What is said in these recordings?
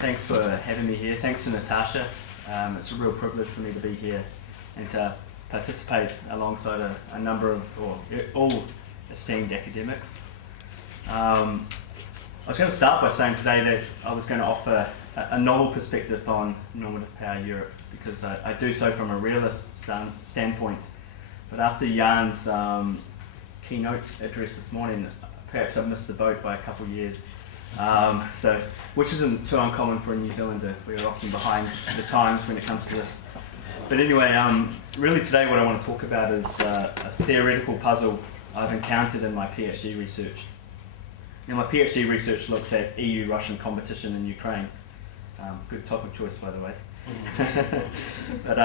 Thanks for having me here. Thanks to Natasha. It's a real privilege for me to be here and to participate alongside a number of, all esteemed academics. I was going to start by saying today that I was going to offer a novel perspective on normative power Europe, because I do so from a realist standpoint. But after Jan's keynote address this morning, perhaps I've missed the boat by a couple of years. Which isn't too uncommon for a New Zealander. We're often behind the times when it comes to this. But anyway, really today what I want to talk about is a theoretical puzzle I've encountered in my PhD research. Now, my PhD research looks at EU-Russian competition in Ukraine. Good topic choice, by the way. But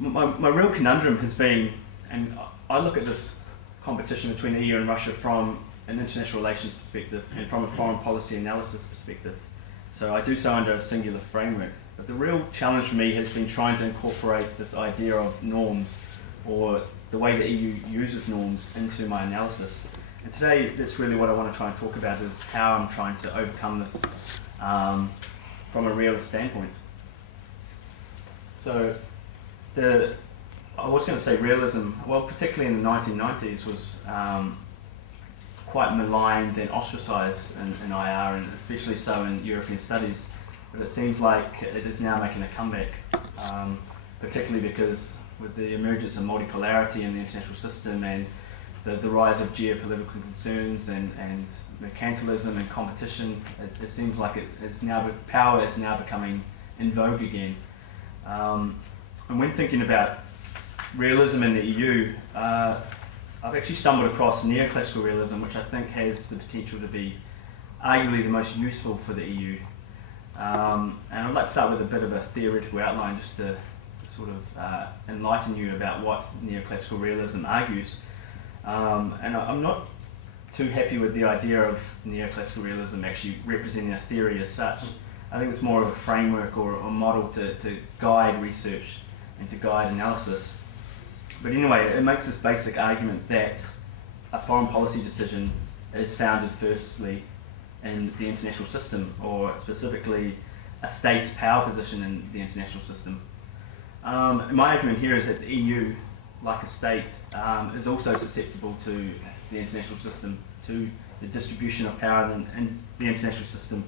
my real conundrum has been, and I look at this competition between the EU and Russia from an international relations perspective and from a foreign policy analysis perspective. So I do so under a singular framework. But the real challenge for me has been trying to incorporate this idea of norms, or the way the EU uses norms, into my analysis. And today, that's really what I want to try and talk about, is how I'm trying to overcome this from a realist standpoint. So I was going to say realism, well, particularly in the 1990s, was quite maligned and ostracised in IR, and especially so in European studies. But it seems like it is now making a comeback, particularly because with the emergence of multipolarity in the international system and the rise of geopolitical concerns and mercantilism and competition, it seems like power is now becoming in vogue again. And when thinking about realism in the EU, I've actually stumbled across neoclassical realism, which I think has the potential to be arguably the most useful for the EU. And I'd like to start with a bit of a theoretical outline, just to sort of enlighten you about what neoclassical realism argues. And I'm not too happy with the idea of neoclassical realism actually representing a theory as such. I think it's more of a framework or a model to guide research and to guide analysis. But anyway, it makes this basic argument that a foreign policy decision is founded firstly in the international system, or specifically a state's power position in the international system. My argument here is that the EU, like a state, is also susceptible to the international system, to the distribution of power in the international system.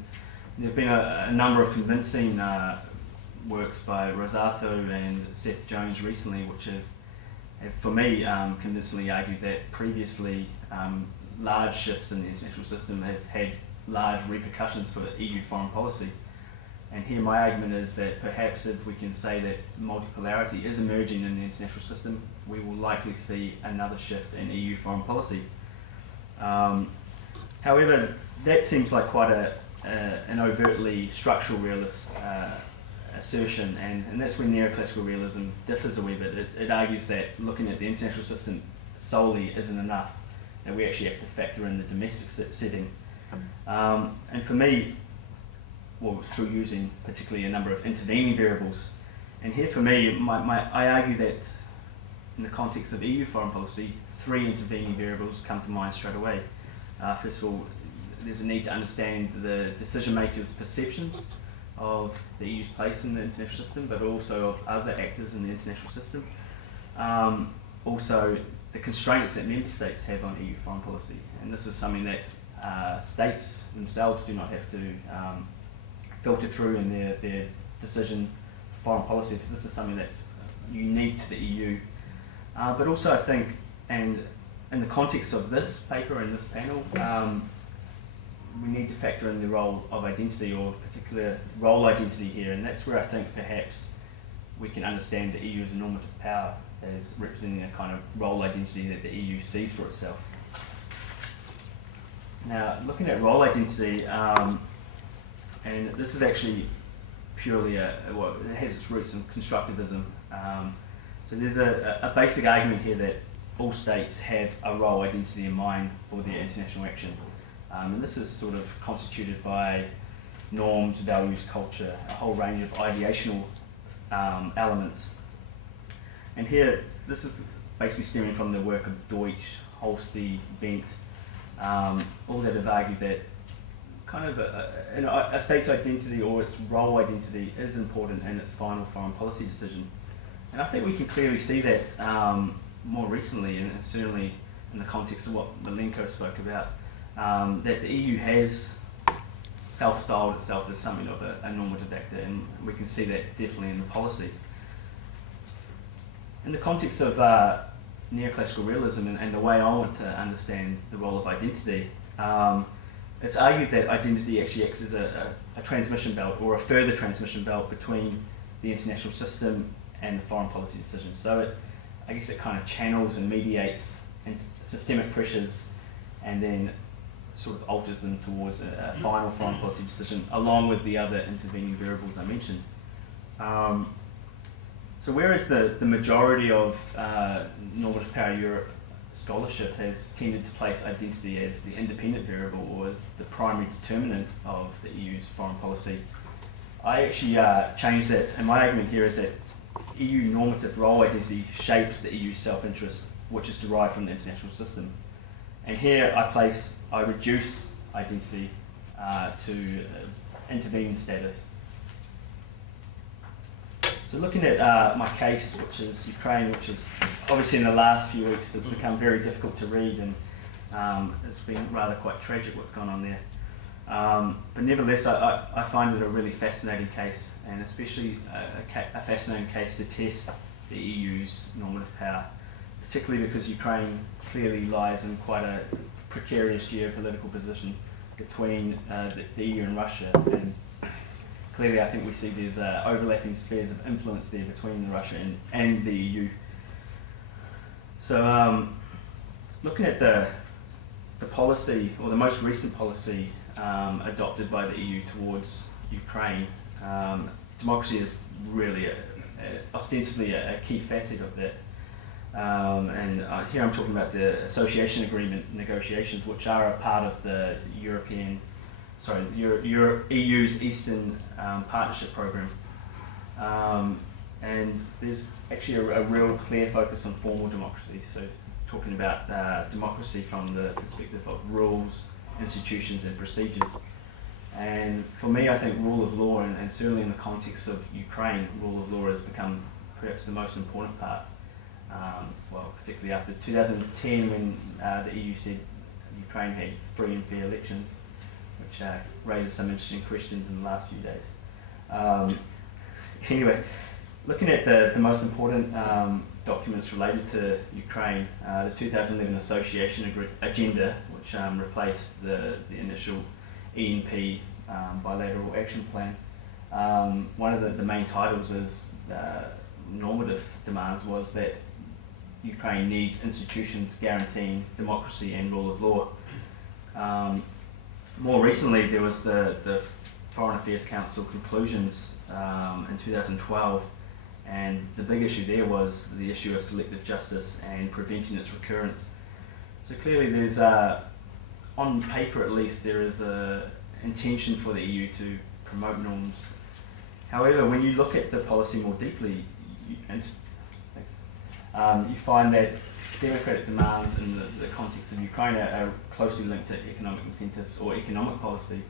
There have been a number of convincing works by Rosato and Seth Jones recently, which have for me, convincingly argued that previously large shifts in the international system have had large repercussions for EU foreign policy. And here my argument is that perhaps if we can say that multipolarity is emerging in the international system, we will likely see another shift in EU foreign policy. However, that seems like quite an overtly structural realist assertion, and that's where neoclassical realism differs a wee bit. It argues that looking at the international system solely isn't enough, that we actually have to factor in the domestic setting. And for me, well, through using particularly a number of intervening variables, and here for me, I argue that in the context of EU foreign policy, three intervening variables come to mind straight away. First of all, there's a need to understand the decision makers' perceptions of the EU's place in the international system, but also of other actors in the international system. Also, the constraints that member states have on EU foreign policy, and this is something that states themselves do not have to filter through in their decision foreign policy. So this is something that's unique to the EU. But also I think, and in the context of this paper and this panel, we need to factor in the role of identity, or particular role identity here, and that's where I think perhaps we can understand the EU as a normative power as representing a kind of role identity that the EU sees for itself. Now, looking at role identity, and this is actually purely it has its roots in constructivism. So there's a basic argument here that all states have a role identity in mind for their international action. And this is sort of constituted by norms, values, culture, a whole range of ideational elements. And here, this is basically stemming from the work of Deutsch, Holste, Bent, all that have argued that kind of a state's identity or its role identity is important in its final foreign policy decision. And I think we can clearly see that more recently, and certainly in the context of what Milenko spoke about, that the EU has self-styled itself as something of a normative actor, and we can see that definitely in the policy. In the context of neoclassical realism and the way I want to understand the role of identity, it's argued that identity actually acts as a transmission belt or a further transmission belt between the international system and the foreign policy decision. So I guess it kind of channels and mediates systemic pressures and then sort of alters them towards a final foreign policy decision along with the other intervening variables I mentioned. So whereas the majority of normative power Europe scholarship has tended to place identity as the independent variable or as the primary determinant of the EU's foreign policy, I actually changed that, and my argument here is that EU normative role identity shapes the EU's self-interest, which is derived from the international system. And here I reduce identity to intervening status. So looking at my case, which is Ukraine, which is obviously in the last few weeks has become very difficult to read, and it's been rather quite tragic what's gone on there. But nevertheless, I find it a really fascinating case, and especially a fascinating case to test the EU's normative power, particularly because Ukraine clearly lies in quite a precarious geopolitical position between the EU and Russia. And clearly, I think we see there's overlapping spheres of influence there between Russia and the EU. So, looking at the policy, or the most recent policy adopted by the EU towards Ukraine, democracy is really ostensibly a key facet of that. And here I'm talking about the association agreement negotiations, which are a part of the EU's Eastern Partnership Program. And there's actually a real clear focus on formal democracy, so talking about democracy from the perspective of rules, institutions and procedures. And for me, I think rule of law, and certainly in the context of Ukraine, rule of law has become perhaps the most important part. Well, particularly after 2010 when the EU said Ukraine had free and fair elections, which raises some interesting questions in the last few days. Anyway, looking at the most important documents related to Ukraine, the 2011 Association Agenda, which replaced the initial ENP bilateral action plan. One of the main titles is normative demands was that Ukraine needs institutions guaranteeing democracy and rule of law. More recently, there was the Foreign Affairs Council conclusions in 2012, and the big issue there was the issue of selective justice and preventing its recurrence. So clearly there's, on paper at least, there is a intention for the EU to promote norms. However, when you look at the policy more deeply, you find that democratic demands in the context of Ukraine are closely linked to economic incentives or economic policy.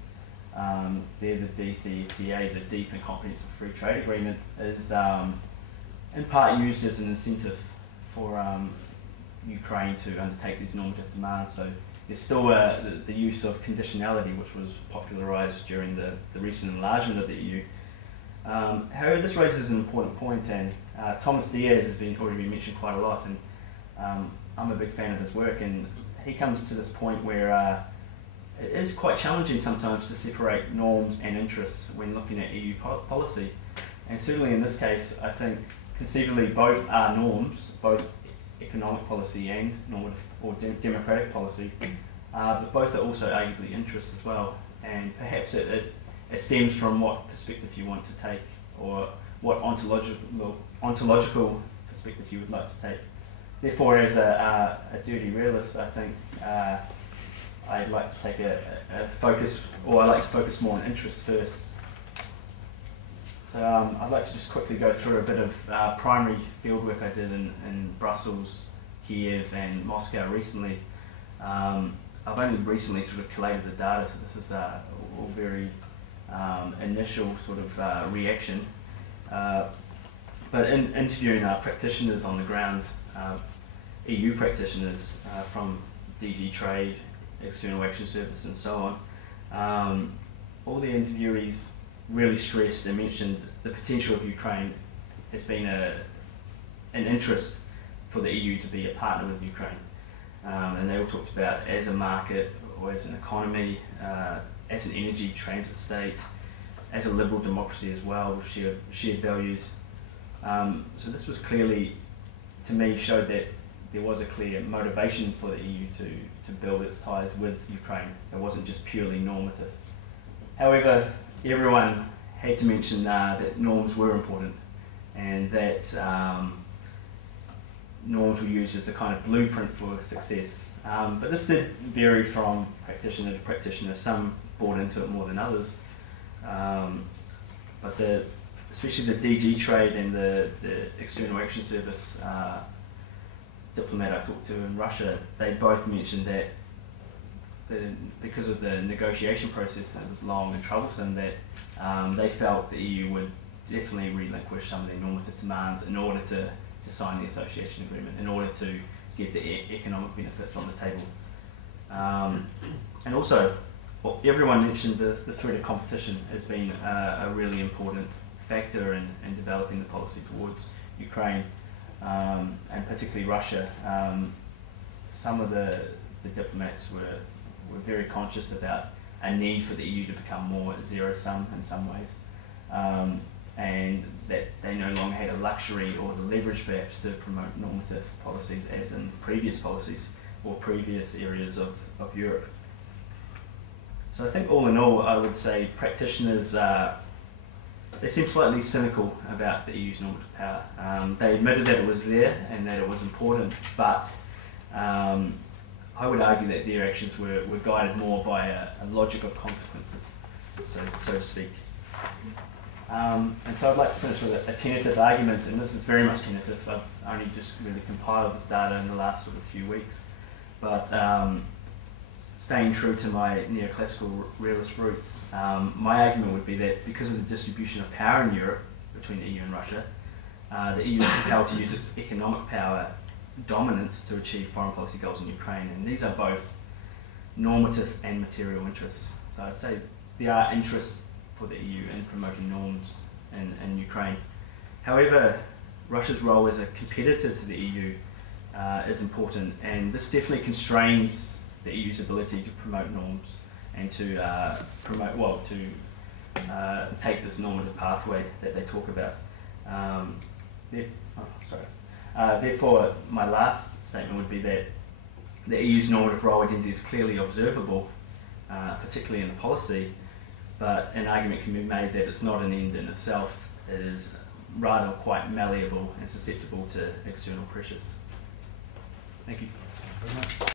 There, the DCFTA, the Deep and Comprehensive Free Trade Agreement, is in part used as an incentive for Ukraine to undertake these normative demands. So there's still the use of conditionality, which was popularised during the recent enlargement of the EU. However, this raises an important point, and Thomas Diaz has already been mentioned quite a lot, and I'm a big fan of his work, and he comes to this point where it is quite challenging sometimes to separate norms and interests when looking at EU policy. And certainly in this case, I think conceivably both are norms, both economic policy and normative or democratic policy, but both are also arguably interests as well. And perhaps it stems from what perspective you want to take, or what ontological perspective you would like to take. Therefore, as a dirty realist, I think I'd like to take a focus, or I like to focus more on interests first. So I'd like to just quickly go through a bit of primary fieldwork I did in Brussels, Kiev and Moscow recently. I've only recently sort of collated the data, so this is all very initial sort of reaction. But in interviewing practitioners on the ground, EU practitioners from DG Trade, External Action Service and so on, all the interviewees really stressed and mentioned the potential of Ukraine has been an interest for the EU to be a partner with Ukraine. And they all talked about as a market or as an economy, as an energy transit state, as a liberal democracy as well with shared values. So this was clearly, to me, showed that there was a clear motivation for the EU to build its ties with Ukraine. It wasn't just purely normative. However, everyone had to mention that norms were important and that norms were used as the kind of blueprint for success. But this did vary from practitioner to practitioner. Some bought into it more than others. But especially the DG Trade and the External Action Service diplomat I talked to in Russia, they both mentioned that because of the negotiation process that was long and troublesome, that they felt the EU would definitely relinquish some of their normative demands in order to sign the association agreement, in order to get the economic benefits on the table. And also, everyone mentioned the threat of competition as being a really important factor in developing the policy towards Ukraine, and particularly Russia. Some of the diplomats were very conscious about a need for the EU to become more zero-sum in some ways, and that they no longer had a luxury or the leverage perhaps to promote normative policies as in previous policies or previous areas of Europe. So I think all in all, I would say practitioners, they seem slightly cynical about the EU's normative power. They admitted that it was there and that it was important, but I would argue that their actions were guided more by a logic of consequences, so to speak. And so I'd like to finish with a tentative argument, and this is very much tentative. I've only just really compiled this data in the last sort of few weeks. But staying true to my neoclassical realist roots, my argument would be that because of the distribution of power in Europe between the EU and Russia, the EU is compelled to use its economic power dominance to achieve foreign policy goals in Ukraine, and these are both normative and material interests. So I'd say there are interests for the EU in promoting norms in Ukraine. However, Russia's role as a competitor to the EU is important, and this definitely constrains the EU's ability to promote norms and to take this normative pathway that they talk about. Therefore, my last statement would be that the EU's normative role identity is clearly observable, particularly in the policy, but an argument can be made that it's not an end in itself. It is rather quite malleable and susceptible to external pressures. Thank you.